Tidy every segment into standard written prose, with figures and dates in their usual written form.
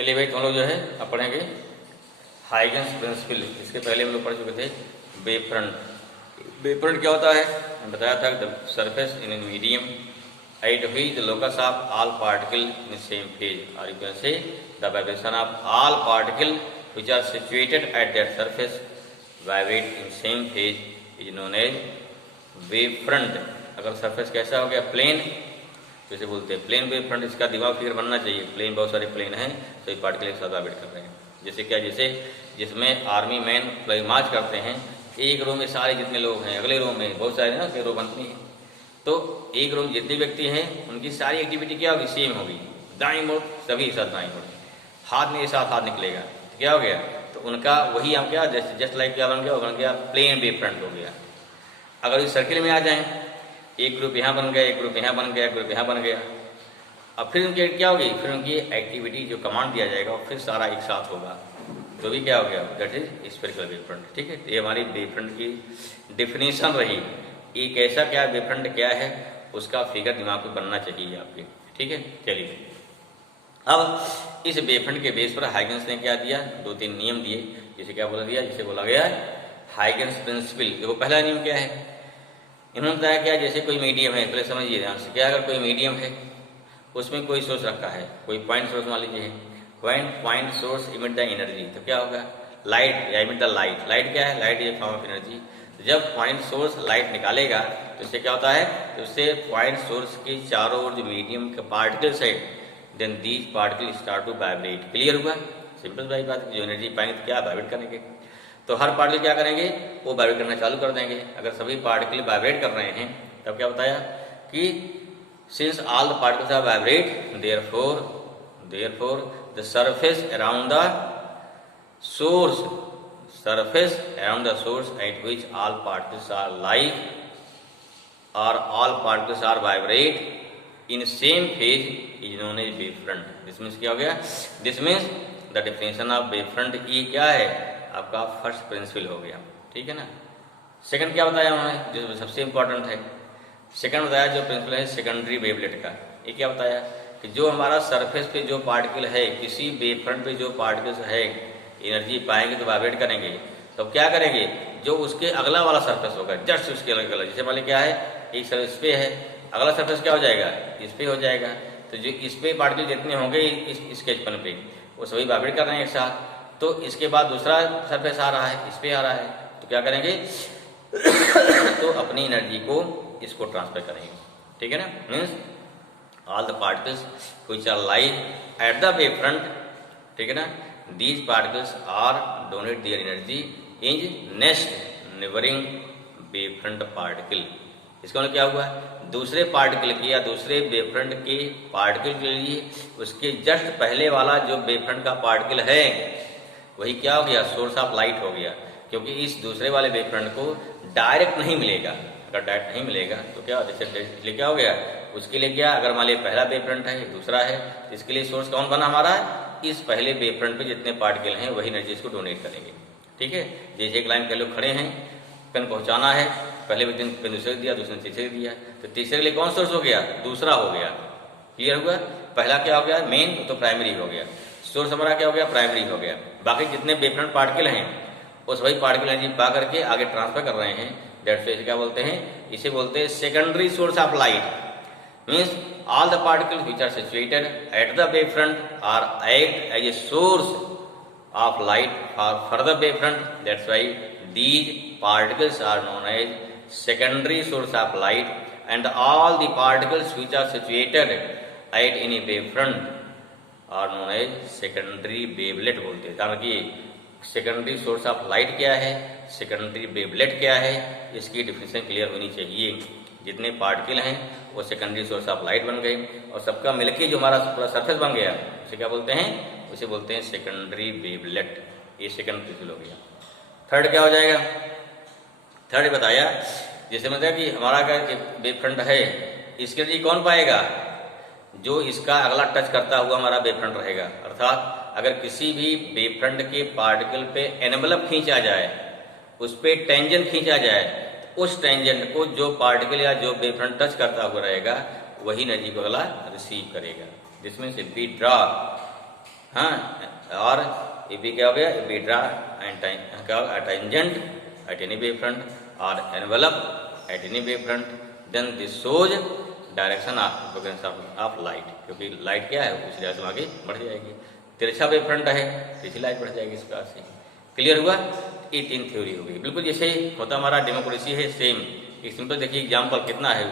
चलिए भाई, तुम लोग जो है अब पढ़ेंगे हाइगन्स प्रिंसिपल। इसके पहले हम लोग पढ़ चुके थे वेव फ्रंट। वेव फ्रंट क्या होता है मैंने बताया था, the surface in medium at which the locus of all particles in the same phase, or you can say the vibration of all particles which are situated at that surface vibrate in same phase is known as wave front। अगर surface कैसा हो गया plane, जैसे बोलते हैं plane wave front, इसका दिमाग figure बनना चाहिए। प्लेन बहुत सारे प्लेन हैं, सभी पार्टिकल एक साथ वाइब्रेट कर रहे हैं। जैसे क्या, जैसे जिसमें आर्मी मैन फ्लाई मार्च करते हैं, एक रो में सारे जितने लोग हैं, अगले रो में बहुत सारे ना रो बनती हैं, तो एक रो में जितने व्यक्ति हैं उनकी सारी एक्टिविटी क्या होगी, सेम होगी। दाईं मोड़ सभी एक साथ दाईं मोड़, हाथ में एक साथ हाथ निकलेगा, तो क्या हो गया, तो उनका वही हम क्या जस्ट लाइक क्या बन गया प्लेन वेव फ्रंट हो गया। अगर इस सर्किल में आ जाएं, एक ग्रुप यहाँ बन गया, एक ग्रुप यहाँ बन गया, एक ग्रुप यहाँ बन गया, अब फिर उनकी क्या होगी, फिर उनकी एक्टिविटी जो कमांड दिया जाएगा फिर सारा एक साथ होगा, तो भी क्या हो गया, that is spherical wave front. ठीक है, ये हमारी वेव फ्रंट की डिफिनीशन रही। एक ऐसा क्या वेव फ्रंट क्या है, उसका फिगर दिमाग में बनना चाहिए आपके। ठीक है, चलिए अब इस वेव फ्रंट के बेस पर हाइगन्स ने क्या दिया, 2-3 नियम दिए। जिसे क्या बोला दिया, जिसे बोला गया हाइगन्स प्रिंसिपल। देखो पहला नियम क्या है, इन्होंने बताया क्या, जैसे कोई मीडियम है, पहले समझिए ध्यान से, क्या अगर कोई मीडियम है उसमें कोई सोर्स रखा है, कोई पॉइंट सोर्स मान लीजिए है, point source emit the energy, तो क्या होगा, लाइट या इमिट द लाइट। लाइट क्या है, light is form of energy. जब पॉइंट सोर्स लाइट निकालेगा तो इससे क्या होता है, तो उससे पॉइंट सोर्स के चारों ओर जो मीडियम के पार्टिकल्स है, then these particle start to vibrate. Clear हुआ, सिंपल भाई बात, जो एनर्जी पाएंगे तो क्या वाइब्रेट करेंगे, तो हर पार्टिकल क्या करेंगे, वो वाइब्रेट करना चालू कर देंगे। अगर सभी पार्टिकल वाइब्रेट कर रहे हैं तब क्या बताया कि since all the particles are vibrate therefore the surface around the source at which all particles are live or all particles are vibrate in same phase is known as wave front। This means क्या हो गया, this means the definition of wave front ये क्या है, आपका first principle हो गया। ठीक है ना। सेकंड क्या बताया उन्होंने, जो सबसे इंपॉर्टेंट है, सेकंड बताया जो प्रिंसिपल है सेकेंडरी वेवलेट का। ये क्या बताया कि जो हमारा सरफेस पे जो पार्टिकल है, किसी वेव फ्रंट पे जो पार्टिकल्स है, एनर्जी पाएंगे तो वाइब्रेट करेंगे, तो क्या करेंगे, जो उसके अगला वाला सरफेस होगा, जस्ट उसके अगला, जैसे मान लीजिए क्या है, एक सरफेस पे है, अगला सरफेस क्या हो जाएगा, इस पे हो जाएगा, तो जो इस पे पार्टिकल जितने होंगे इस स्केचपन पे, वो सभी वाइब्रेट कर रहे हैं एक साथ। तो इसके बाद दूसरा सरफेस आ रहा है, इस पे आ रहा है, तो क्या करेंगे तो अपनी एनर्जी को इसको ट्रांसफर करेंगे। ठीक है ना, means all the particles which are live at the wave front, ठीक है ना, these particles are donate their energy in next neighboring wave front particle। इसका मतलब क्या हुआ, दूसरे पार्टिकल की या दूसरे वेव फ्रंट के पार्टिकल के लिए उसके जस्ट पहले वाला जो वेव फ्रंट का पार्टिकल है वही क्या हो गया, सोर्स ऑफ लाइट हो गया, क्योंकि इस दूसरे वाले वेव फ्रंट को डायरेक्ट नहीं मिलेगा। अगर डायरेक्ट नहीं मिलेगा तो क्या इसलिए क्या हो गया, उसके लिए क्या, अगर मान लीजिए पहला वेव फ्रंट है, दूसरा है, तो इसके लिए सोर्स कौन बना हमारा, इस पहले वेव फ्रंट पे जितने पार्टिकल हैं वही एनर्जी इसको डोनेट करेंगे। ठीक है, जैसे एक लाइन के लोग खड़े हैं, पेन पहुंचाना है, पहले व्यक्ति ने पेन दूसरे दिया, दूसरे ने तीसरे दिया, तो तीसरे के लिए कौन सोर्स हो गया, दूसरा हो गया। क्लियर हुआ, पहला क्या हो गया, मेन, तो प्राइमरी हो गया, सोर्स हमारा क्या हो गया, प्राइमरी हो गया। बाकी जितने वेव फ्रंट पार्टिकल हैं उस वही पार्टिकल एनर्जी पा करके आगे ट्रांसफर कर रहे हैं, दैट्स व्हाई क्या बोलते हैं, इसे बोलते हैं secondary source of light. Means all the particles which are situated at the wave front are act as a source of light for further wave front. That's why these particles are known as secondary source of light, and all the particles which are situated at any wave front are known as secondary wavelet बोलते हैं। कारण कि secondary source of light क्या है, secondary wavelet क्या है, इसकी definition clear होनी चाहिए। जितने पार्टिकल हैं वो सेकेंडरी सोर्स ऑफ लाइट बन गए, और सबका मिलके जो हमारा पूरा सरफेस बन गया उसे क्या बोलते हैं, उसे बोलते हैं सेकेंडरी वेवलेट। ये सेकेंड प्रिंसिपल हो गया। थर्ड क्या हो जाएगा, थर्ड बताया, जैसे मतलब कि हमारा वेव फ्रंट है, इसके लिए कौन पाएगा, जो इसका अगला टच करता हुआ हमारा वेव फ्रंट रहेगा। अर्थात अगर किसी भी वेव फ्रंट के पार्टिकल पे एनवलप खींचा जाए, उस पर टेंजेंट खींचा जाए, उस टेंजेंट को जो पार्टिकल या जो वेव फ्रंट टच करता हुआ रहेगा वही एनर्जी को अगला रिसीव करेगा। This means if we draw हाँ, और इफ बी क्या हो गया, इफ बी ड्रा एंड क्या होगा, tangent at any wave front और envelope at any wave front, then this shows direction of light, क्योंकि लाइट क्या है उस डायरेक्शन आगे बढ़ जाएगी। तिरछा वेव फ्रंट है, तिरछी लाइट बढ़ जाएगी इस प्रकार से। क्लियर हुआ? ये तीन थ्योरी हो गई। बिल्कुल जैसे होता हमारा डेमोक्रेसी है, सेम एक सिंपल देखिए एग्जाम्पल कितना है,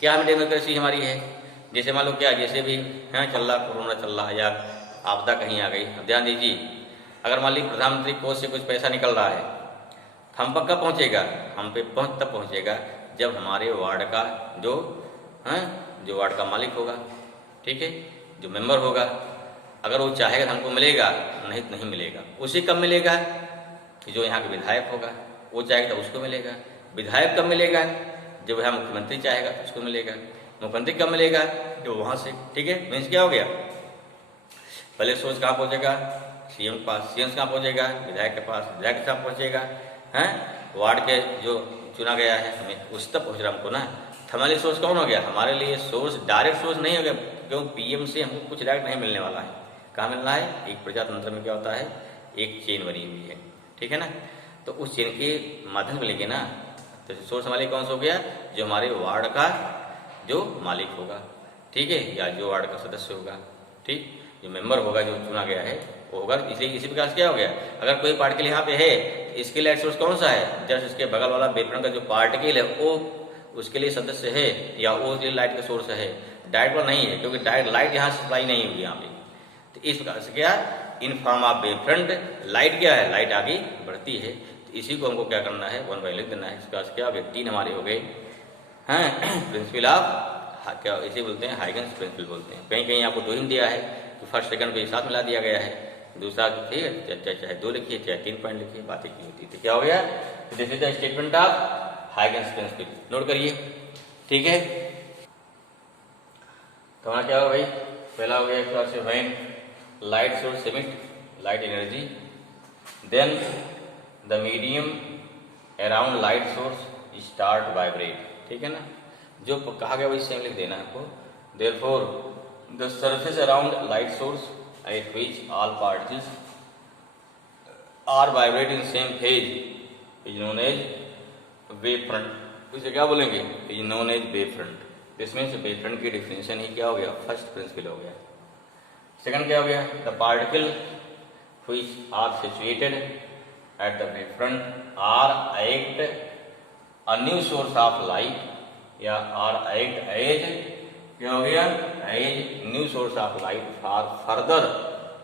क्या हमें डेमोक्रेसी हमारी है। जैसे मान लो क्या, जैसे भी है चल रहा, कोरोना चल रहा है या आपदा कहीं आ गई, अब ध्यान दीजिए, अगर मान लीजिए प्रधानमंत्री कोष से कुछ पैसा निकल रहा है, हम पर कब पहुँचेगा, हम पे तब पहुँचेगा जब हमारे वार्ड का जो वार्ड का मालिक होगा, ठीक है, जो मेंबर होगा, अगर वो चाहेगा हमको मिलेगा, नहीं तो नहीं मिलेगा। उसे कब मिलेगा, जो यहाँ के विधायक होगा, वो चाहेगा तो उसको मिलेगा। विधायक कब मिलेगा, जब यहाँ मुख्यमंत्री चाहेगा तो उसको मिलेगा। मुख्यमंत्री कब मिलेगा, जो वहाँ से, ठीक है। मीन्स क्या हो गया, पहले सोच कहाँ पहुँचेगा, सीएम के पास, सीएम कहाँ पहुँचेगा, विधायक के पास, विधायक के साथ पहुँचेगा, हैं वार्ड के जो चुना गया है हमें उस तक पहुँच रहा हमको ना। हमारे सोर्स कौन हो गया, हमारे लिए सोर्स डायरेक्ट सोर्स नहीं हो गया, क्योंकि पीएम से हमको कुछ डायरेक्ट नहीं मिलने वाला है। कहाँ मिलना है, एक प्रजातंत्र में क्या होता है, एक चेन बनी हुई है, ठीक है ना, तो उस चेन के माध्यम से मिलेंगे ना। तो सोर्स हमारे कौन सा हो गया, जो हमारे वार्ड का जो मालिक होगा, ठीक है, या जो वार्ड का सदस्य होगा, ठीक, जो मेंबर होगा जो चुना गया है वो होगा। इसलिए इसी प्रकार से क्या हो गया, अगर कोई पार्टिकल यहाँ पे है, इसके लिए सोर्स कौन सा है, जस्ट इसके बगल वाला वेवफ्रंट का जो पार्टिकल है वो उसके लिए सदस्य है, या वो उसके लिए लाइट का सोर्स है। डायरेक्ट वाला नहीं है, क्योंकि डायरेक्ट लाइट यहाँ सप्लाई नहीं होगी यहाँ पे। तो इस प्रकार से क्या, in form of wavefront light क्या है, लाइट आगे बढ़ती है। तो इसी को हमको क्या करना है, 1 बाई लिख देना है। इस प्रकार से क्या हो गए, 3 हमारे हो गए हैं प्रिंसिपल ऑफ, क्या इसे बोलते हैं, हाइगन्स प्रिंसिपल बोलते हैं। कहीं कहीं आपको 2 ही दिया है, तो फर्स्ट सेकंड को एक साथ मिला दिया गया है। दूसरा ठीक है, चाहे 2 लिखिए चाहे 3 पॉइंट लिखिए, बातें की होती। तो क्या हो गया, this is the statement of Huygens principle. Note करिए, ठीक है। तो हमारा क्या हो भाई, पहला हो गया एक बार से, when light source emit light energy, then the medium around light source start vibrate, ठीक है ना, जो कहा गया वही सेम लिख देना है आपको। Therefore the surface around light source at which all particles are vibrate in same phase is known as wave front। इसे क्या बोलेंगे, is known as wave front। This means wave front की डिफिनेशन ही क्या हो गया, फर्स्ट प्रिंसिपल हो गया। Second क्या हो गया, the particle which are situated at the wave front are act a new source of light या are act as क्या हो गया, as new source of light for further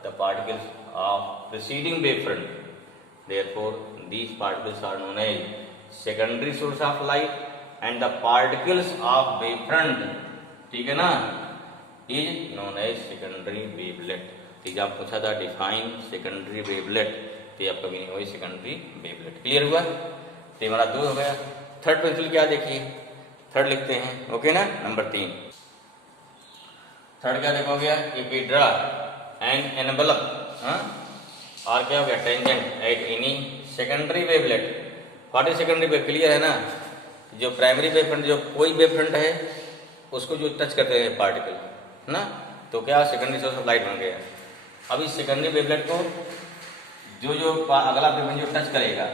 the particles of preceding wave front. Therefore these particles are known as secondary source of light and the particles of wave front, ठीक है ना, is known as secondary wavelet. Exam पूछा था define secondary wavelet, तो आपका meaning वही secondary wavelet. Clear हुआ, तो हमारा 2 हो गया। थर्ड प्रिंसिपल क्या देखिए, थर्ड लिखते हैं, ओके ना, नंबर 3। थर्ड क्या देखो गया, if we draw an envelope और क्या हो गया, tangent at any secondary wavelet. What is secondary wave, clear है ना, जो प्राइमरी वेव फ्रंट, जो कोई वेव फ्रंट है उसको जो टच करते हैं पार्टिकल ना, तो क्या सेकेंडरी सोर्स ऑफ लाइट बन गया। अब इस सेकेंडरी वेवलेट को जो अगला वेव फ्रंट जो टच करेगा,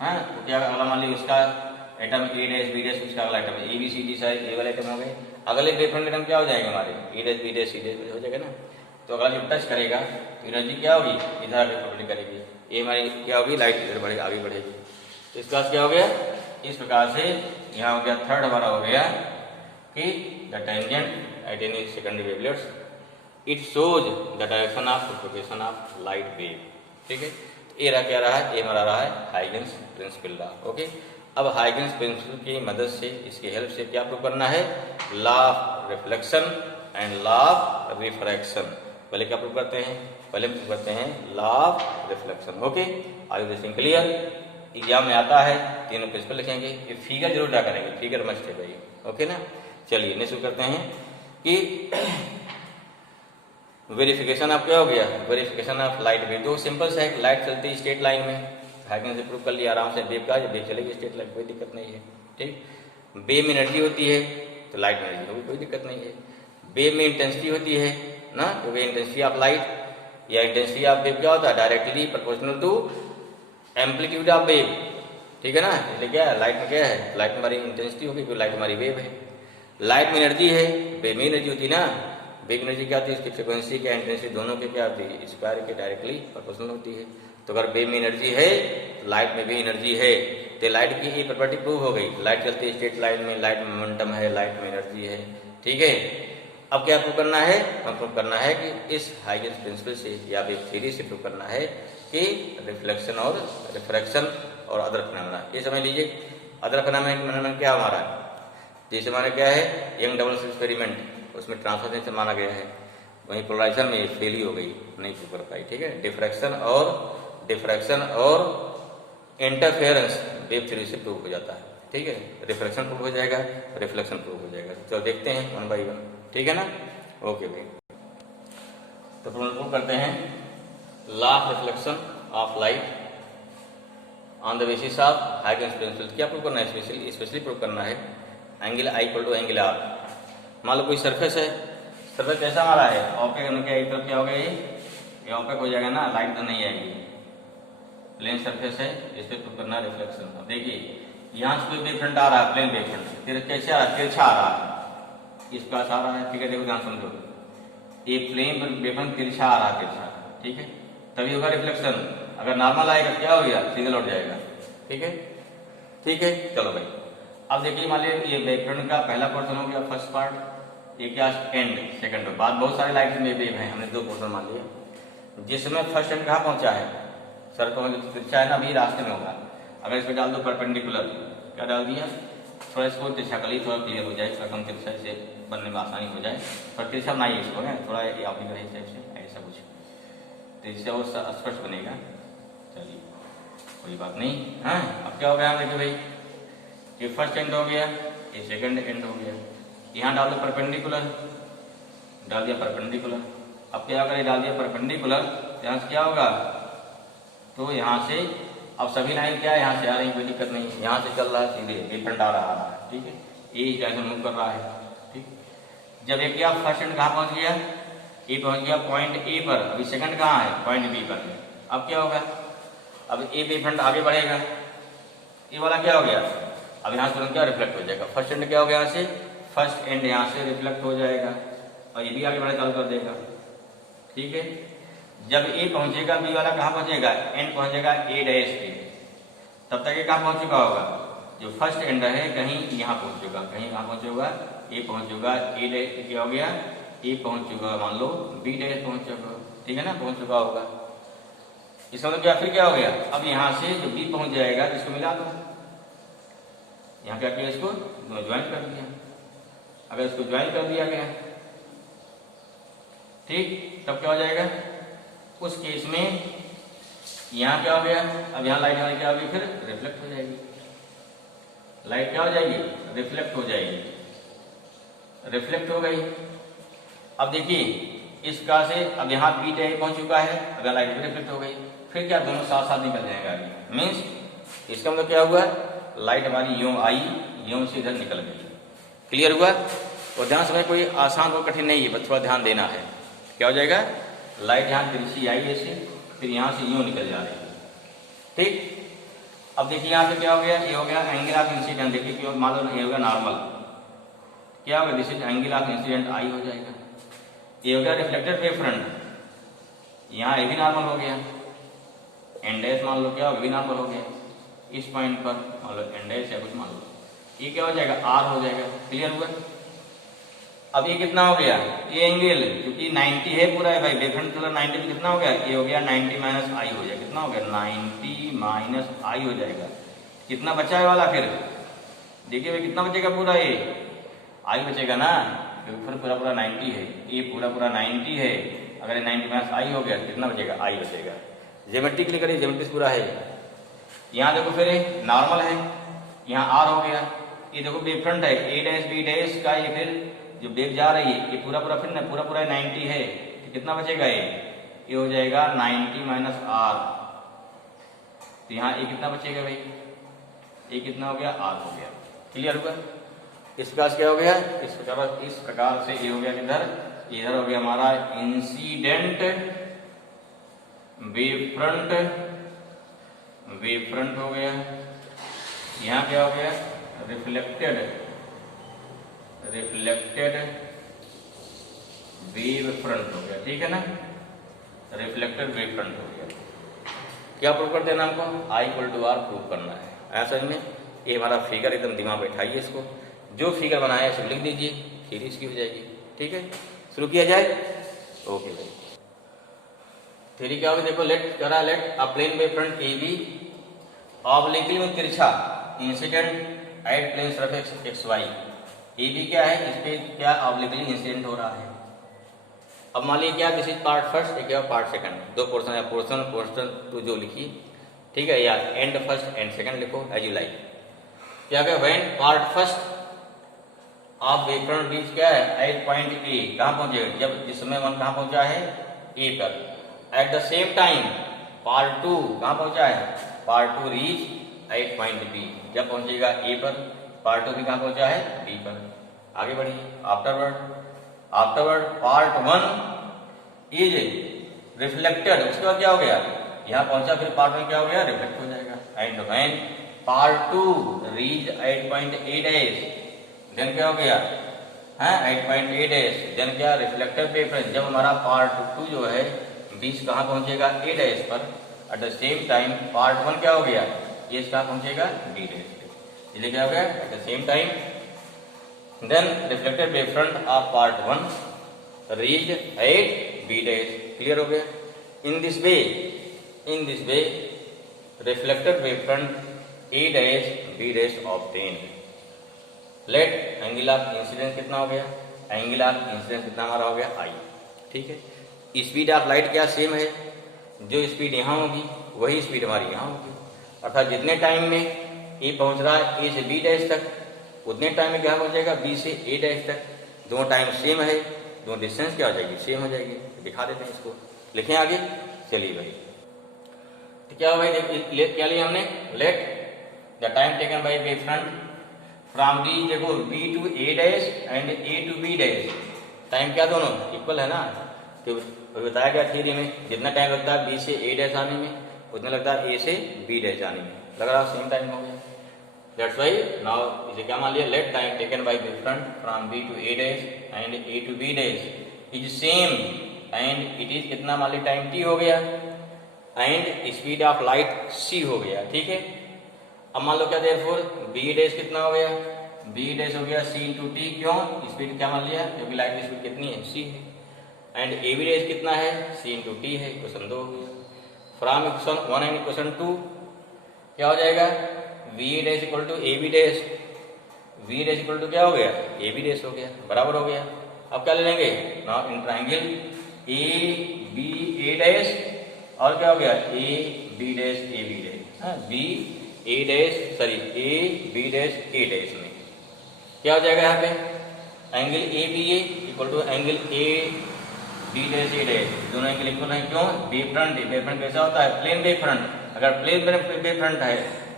हाँ, तो क्या अगला मान लीजिए उसका atom A dash B dash, उसका अगला atom A B C D सारे ए वाले एटम हो गए, अगले वेव फ्रंट एटम क्या हो जाएंगे हमारे, A dash B dash C dash हो जाएगा ना। तो अगला जो टच करेगा तो एनर्जी क्या होगी, इधर रिफ्लेक्ट करेगी, ये हमारी क्या होगी, लाइट इधर बढ़ेगी, आगे बढ़ेगी। तो इसका क्या हो गया, इस प्रकार से यहाँ हो गया थर्ड हमारा हो गया कि the tangent at any secondary wavelets it shows the direction of propagation of light wave, ठीक है। ये रहा क्या रहा है, ये हमारा रहा है हाइगन्स प्रिंसिपल रहा, ओके। अब हाइगन्स प्रिंसिपल की मदद से, इसकी हेल्प से क्या प्रूव करना है, law of reflection and law of refraction. पहले क्या प्रूव करते हैं, पहले प्रूव करते हैं law of reflection, okay. Are you this clear, exam में आता है, तीनों प्रिंसिपल लिखेंगे, ये फिगर जरूर ड्रा करेंगे, फिगर मस्ट है भाई, ओके ना। चलिए नेक्स्ट शुरू करते हैं कि वेरिफिकेशन आप क्या हो गया, वेरिफिकेशन ऑफ लाइट वेव। तो सिंपल सा है, लाइट चलती है स्ट्रेट लाइन में, हाइगन्स से प्रूव कर लिया आराम से, वेव का वेव चलेगी स्ट्रेट लाइन, कोई दिक्कत नहीं है, ठीक। वेव में एनर्जी होती है तो लाइट में एनर्जी होगी, कोई दिक्कत नहीं है। वेव में इंटेंसिटी होती है ना, क्योंकि इंटेंसिटी ऑफ लाइट या इंटेंसिटी ऑफ वेव क्या होता है, directly proportional to amplitude of wave, ठीक है ना। इसलिए क्या है, लाइट में क्या है, लाइट में हमारी इंटेंसिटी होगी क्योंकि लाइट हमारी वेव है। लाइट में एनर्जी है, वेव में एनर्जी होती है ना। वेव एनर्जी क्या होती है, इसकी फ्रिक्वेंसी क्या इंटेंसिटी दोनों के क्या होती है, स्क्वायर के डायरेक्टली प्रोपोर्शनल होती है। तो अगर वेव में एनर्जी है तो लाइट में भी एनर्जी है, तो लाइट की ये प्रॉपर्टी प्रूव हो गई। लाइट चलती है स्ट्रेट लाइन में, लाइट में मोमेंटम है, लाइट में एनर्जी है, ठीक है। अब क्या प्रूव करना है, हम प्रूव करना है कि इस हाइजेंस प्रिंसिपल से या वेव थ्योरी से प्रूव करना है कि रिफ्लेक्शन और रिफ्रैक्शन और अदर फिनोमेना, ये समझ लीजिए। अदर फिनोमेना क्या हमारा, जैसे हमारा क्या है यंग डबल एक्सपेरिमेंट, उसमें ट्रांसफॉर्मेशन माना गया है, वहीं पोलराइजेशन में फेल ही हो गई, नहीं प्रूव कर पाई, ठीक है। डिफ्रैक्शन और इंटरफेरेंस वेव थ्योरी से प्रूव हो जाता है, ठीक है। रिफ्लेक्शन प्रूव हो जाएगा, रिफ्लेक्शन प्रूव हो जाएगा। चलो देखते हैं वन बाई वन, ठीक है ना। ओके भाई, तो प्रूव करते हैं law of reflection of light on the basis of Huygens principle. क्या प्रूव करना है, स्पेशली प्रूव करना है angle I equal to angle R. मान लो कोई सरफेस है, सरफेस कैसा हमारा है, ऑपेक, क्या एक तरफ क्या हो गया, ये ऑपेक हो जाएगा ना, लाइट तो नहीं आएगी। प्लेन सरफेस है, इस पर प्रूव करना है रिफ्लेक्शन। अब देखिए यहाँ से कोई वेव फ्रंट आ रहा है, प्लेन वेव फ्रंट, कैसे आ रहा है, तिरछा आ रहा है, इस पास आ रहा है, ठीक है। देखो ध्यान समझो, ये प्लेन पर वेव फ्रंट तिरछा आ रहा है, तिरछा, ठीक है, तभी होगा रिफ्लेक्शन। अगर नॉर्मल आएगा क्या हो गया, सीधा लौट जाएगा, ठीक है, ठीक है। चलो भाई, अब देखिए मान लीजिए ये वेव फ्रंट का पहला पोर्शन हो गया, फर्स्ट पार्ट, ये क्या एंड, सेकंड बाद बहुत सारे लाइट में वेव हैं, हमने दो पोर्शन मान लिया, जिसमें फर्स्ट एंड कहाँ पहुंचा है, सर पहुंच तिरछा है ना, अभी रास्ते में होगा। अगर इसमें डाल दो परपेंडिकुलर, क्या डाल दिया, थोड़ा इसको तिरछा कर लीजिए, थोड़ा क्लियर हो जाए, थोड़ा कम तिरछा से बनने में आसानी हो जाए, थोड़ा तिरछा बनाइए इसको है, थोड़ा आप भी करें टाइप से, ऐसा कुछ तो इससे वो स्पष्ट बनेगा। चलिए कोई बात नहीं, हाँ। अब क्या हो गया, देखिए भाई ये फर्स्ट एंड हो गया, ये सेकंड एंड हो गया, यहाँ डाल दो परपेंडिकुलर, डाल दिया परपेंडिकुलर। अब क्या करें, डाल दिया परपेंडिकुलर, यहाँ से क्या होगा, तो यहाँ से अब सभी लाइन क्या है, यहाँ से आ रही, कोई दिक्कत नहीं, यहाँ से चल रहा है सीधे, वेव फ्रंट आ रहा है, ठीक है, ये डायरेक्शन मूव कर रहा है, ठीक। जब एक क्या फर्स्ट एंड कहाँ पहुँच गया, ए पहुँच गया पॉइंट ए पर, अभी सेकंड कहाँ है, पॉइंट बी पर। अब क्या होगा, अब ए वेव फ्रंट आगे बढ़ेगा, ये वाला क्या हो गया, अब यहाँ से तुरंत क्या रिफ्लेक्ट हो जाएगा, फर्स्ट एंड क्या हो गया, यहाँ से फर्स्ट एंड यहाँ से रिफ्लेक्ट हो जाएगा और ये भी आगे बढ़ना चालू कर देगा, ठीक है। जब ए पहुंचेगा, बी वाला कहाँ पहुंचेगा, एंड पहुंचेगा ए डैश पे, तब तक ये कहाँ पहुंच चुका होगा, जो फर्स्ट एंड है कहीं यहाँ पहुंच चुका, कहीं कहाँ पहुंच होगा, ए पहुंच चुका, ए डैश क्या हो गया, ए पहुंच चुका, मान लो बी डैश पहुंच चुका, ठीक है ना, पहुंच चुका होगा। इसका मतलब क्या, फिर क्या हो गया, अब यहाँ से जो बी पहुंच जाएगा इसको मिला दो, यहाँ क्या किया, इसको ज्वाइन कर दिया। अगर इसको ज्वाइन कर दिया गया, ठीक, तब क्या हो जाएगा, उस केस में यहाँ क्या हो गया, अब यहाँ लाइट हमारी क्या होगी, फिर रिफ्लेक्ट हो जाएगी, लाइट क्या हो जाएगी, रिफ्लेक्ट हो जाएगी, रिफ्लेक्ट हो गई। अब देखिए इसका से अब यहाँ बी डे पहुंच चुका है, अगर लाइट भी रिफ्लेक्ट हो गई, फिर क्या दोनों साथ साथ निकल जाएगा, मीन्स इसका मतलब क्या हुआ, लाइट हमारी यूं आई, यूं से इधर निकल गई, क्लियर हुआ। और ध्यान समझ, कोई आसान और कठिन नहीं है, बस थोड़ा ध्यान देना है। क्या हो जाएगा, लाइट यहाँ तिरछी आई ऐसे, फिर यहाँ से यूं निकल जा रही है, ठीक। अब देखिए यहाँ पे क्या हो गया, ये हो गया एंगल ऑफ इंसिडेंट, देखिए कि मान लो ये हो गया नॉर्मल, क्या होगा, this is angle of incident I हो जाएगा। ये हो गया रिफ्लेक्टेड वेव फ्रंट, यहाँ ये भी नॉर्मल हो गया, एंड डैश मान लो क्या हो, भी नॉर्मल हो गया, इस पॉइंट पर मान लो एंड डैश या कुछ मान लो, ये क्या हो जाएगा, आर हो जाएगा, क्लियर हुआ। अब ये कितना हो गया, ये एंगल क्योंकि 90 है पूरा है भाई, वेव फ्रंट कलर 90 में कितना हो गया, ये हो गया 90 माइनस आई हो जाएगा, कितना हो गया 90 माइनस आई हो जाएगा। कितना बचा है वाला, फिर देखिए भाई कितना बचेगा, पूरा ये आई बचेगा ना, क्योंकि फिर पूरा पूरा 90 है, ये पूरा पूरा 90 है, अगर ये 90 माइनस आई हो गया कितना बचेगा, आई बचेगा। ज्योमेट्रिकली करिए, ज्योमेट्री पूरा है। यहाँ देखो फिर नॉर्मल है, यहाँ आर हो गया, ये देखो वेव फ्रंट है, ए डैश बी डैश का, ये फिर जो वेव जा रही है ये पूरा पूरा फिर ना पूरा पूरा 90 है, तो कितना बचेगा, ये हो जाएगा 90 माइनस आर, तो यहाँ ये कितना बचेगा भाई, ये कितना हो गया, आर हो गया, क्लियर हुआ। इसका क्या हो गया, इस प्रकार से ये हो गया, किधर, इधर हो गया हमारा इंसिडेंट वेव फ्रंट हो गया, यहाँ क्या हो गया, रिफ्लेक्टेड वेव फ्रंट हो गया, ठीक है ना, रिफ्लेक्टेड वेव फ्रंट हो गया। क्या प्रूव कर देना हमको, I = R प्रूव करना है। ऐसा में ये हमारा फिगर एकदम दिमाग बैठाइए इसको, जो फिगर बनाया है लिख दीजिए, फिर इसकी हो जाएगी, ठीक है। शुरू किया जाए, ओके भाई। थ्योरी क्या होगी, देखो let a plane wave front AB obliquely में तिरछा incident at plane surface XY। AB क्या है, इस पे क्या ऑब्लिकली इंसिडेंट हो रहा है। अब मान लीजिए क्या, दिस इज पार्ट फर्स्ट, एक पार्ट सेकंड, दो पोर्शन है, पोर्शन टू जो लिखिए, ठीक है, या एंड फर्स्ट एंड सेकंड लिखो एज यू लाइक। क्या क्या, when part first of wave front reach क्या है, एट पॉइंट ए, कहाँ पहुंचेगा, जब जिस समय वन कहाँ पहुंचा है, ए पर। At the same time part two कहाँ पहुंचा है, part two reach at point B, जब पहुंचेगा ए पर, पार्ट टू भी कहाँ पहुंचा है, बी पर। आगे बढ़िए, afterward part one is reflected, उसके बाद क्या हो गया, यहाँ पहुंचा, फिर पार्ट वन क्या हो गया, रिफ्लेक्ट हो जाएगा। And when part two reach 8.8 then क्या हो गया, है 8.8, देन क्या, रिफ्लेक्टेड वेव फ्रंट, जब हमारा पार्ट टू जो है 20 कहाँ पहुंचेगा, A' पर। At the same time part one क्या हो गया, ये कहाँ पहुंचेगा, B', इसलिए क्या हो गया, at the same time then reflected wave front of part one reach 8 B', clear हो गया। In this way reflected wave front A' B' obtain. Let angle of incidence कितना हो गया, एंगल ऑफ इंसिडेंस कितना हमारा हो गया, I, ठीक है। स्पीड ऑफ लाइट क्या सेम है, जो स्पीड यहाँ होगी वही स्पीड हमारी यहाँ होगी, अर्थात जितने टाइम में ए पहुंच रहा है A से B' तक, उतने टाइम में क्या पहुंचेगा B से A' तक। दोनों टाइम सेम है, दोनों डिस्टेंस क्या हो जाएगी, सेम हो जाएगी। दिखा देते हैं इसको, लिखें आगे, चलिए भाई। तो क्या हुआ, क्या लिया हमने, let the time taken by wave front from B, देखो B to A' and A to B', time क्या दोनों इक्वल है ना, तो बताया गया थ्योरी में, जितना टाइम लगता है B से A' आने में, उतना लगता है A से B' आने में, लग रहा है सेम टाइम हो गया। दैट्स व्हाई नाउ इसे क्या मान लिया, let time taken by wave front from B to A' and A to B' is same, and it is कितना, मान लिया टाइम T हो गया, and speed of light C हो गया, ठीक है। अब मान लो क्या, देयरफॉर B' कितना हो गया, B' हो गया C into T, क्यों, स्पीड क्या मान लिया, क्योंकि लाइट की स्पीड कितनी है, C है। एंड AB' कितना है, C into T है, क्वेश्चन 2 हो गया। फ्रॉम क्वेश्चन 1 एंड क्वेश्चन 2 क्या हो जाएगा, V' equal to AB', V' equal to क्या हो गया, AB' हो गया, बराबर हो गया। अब क्या ले लेंगे, नाउ इन ट्रायंगल AB' और क्या हो गया, AB' AB' में क्या हो जाएगा, यहाँ पे angle ABA equal to angle AB', दोनों एंगल इक्वल है, क्यों, वेव फ्रंट कैसा होता है, प्लेन वेव फ्रंट। अगर प्लेन वेव फ्रंट है,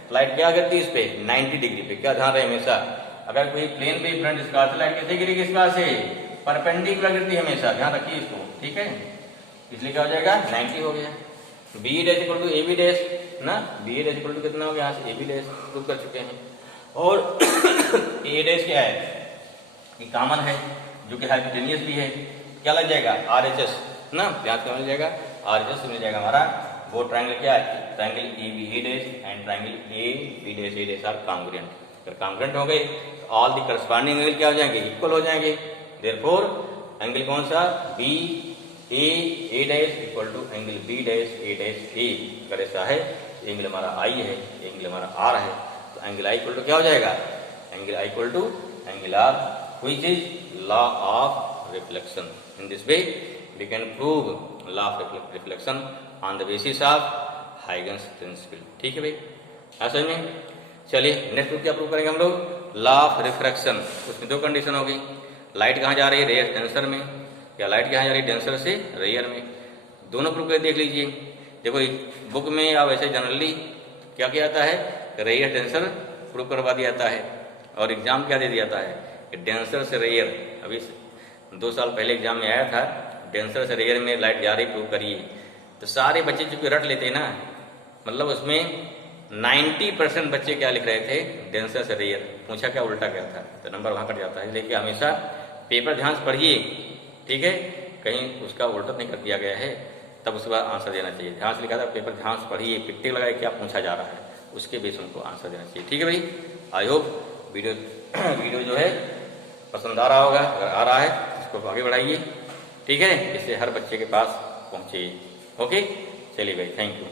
फ्लाइट क्या करती है इस पे, 90 डिग्री पे, क्या ध्यान रहे हमेशा, अगर कोई प्लेन वेव फ्रंट इसका लाइट कैसे गिरेगी, इसका से परपेंडिकुलर गिरती है हमेशा, ध्यान रखिए इसको, ठीक है। इसलिए क्या हो जाएगा, 90 हो गया। B' इक्वल टू AB' ना, B' इक्वल टू कितना हो गया, यहाँ से AB' प्रूव कर चुके हैं। और A' क्या है, ये कॉमन है, जो कि हाइपोटेनियस भी है, क्या लग जाएगा, RHS ना, ध्यान से मिल जाएगा, RHS मिल जाएगा हमारा। वो ट्रायंगल क्या है, triangle AB' and triangle AB' are congruent. अगर कॉन्ग्रुएंट हो गए तो ऑल द करस्पॉन्डिंग एंगल क्या हो जाएंगे, इक्वल हो जाएंगे। देयरफॉर एंगल कौन सा, BA' equal to angle B'A'। अगर ऐसा है, एंगल हमारा I है, एंगल हमारा R है, तो एंगल I इक्वल टू क्या हो जाएगा, angle I equal to angle R, which is law of reflection. In this way we can prove law of reflection on the basis of Huygens principle। ठीक है भाई, ऐसा में चलिए नेक्स्ट प्रूफ क्या प्रूव करेंगे हम लोग, लॉ ऑफ रिफ्रैक्शन। उसमें दो कंडीशन होगी, लाइट कहाँ जा रही है, रेयर डेंसर में, या लाइट कहाँ जा रही है, डेंसर से रेयर में। दोनों प्रूफ करके देख लीजिए। देखो बुक में या वैसे जनरली क्या किया जाता है, रेयर डेंसर प्रूव करवा दिया जाता है, और एग्जाम क्या दे दिया जाता है, डेंसर से रेयर। अभी 2 साल पहले एग्जाम में आया था, डेंसर से रेयर में लाइट जा रही प्रूव करिए, तो सारे बच्चे चूंकि रट लेते हैं ना, मतलब उसमें 90% बच्चे क्या लिख रहे थे, डेंसर से रेयर, पूछा क्या उल्टा क्या था, तो नंबर वहाँ कट जाता है। देखिए हमेशा पेपर ध्यान से पढ़िए, ठीक है, कहीं उसका उल्टा नहीं कर दिया गया है, तब उसके बाद आंसर देना चाहिए। ध्यान से लिखा था, पेपर ध्यान से पढ़िए, पिक्चर लगाए क्या पूछा जा रहा है, उसके बेस उनको आंसर देना चाहिए। ठीक है भाई, आई होप वीडियो जो है पसंद आ रहा होगा, अगर आ रहा है इसको आगे बढ़ाइए, ठीक है, इससे हर बच्चे के पास पहुँचे। ओके, चलिए भाई, थैंक यू।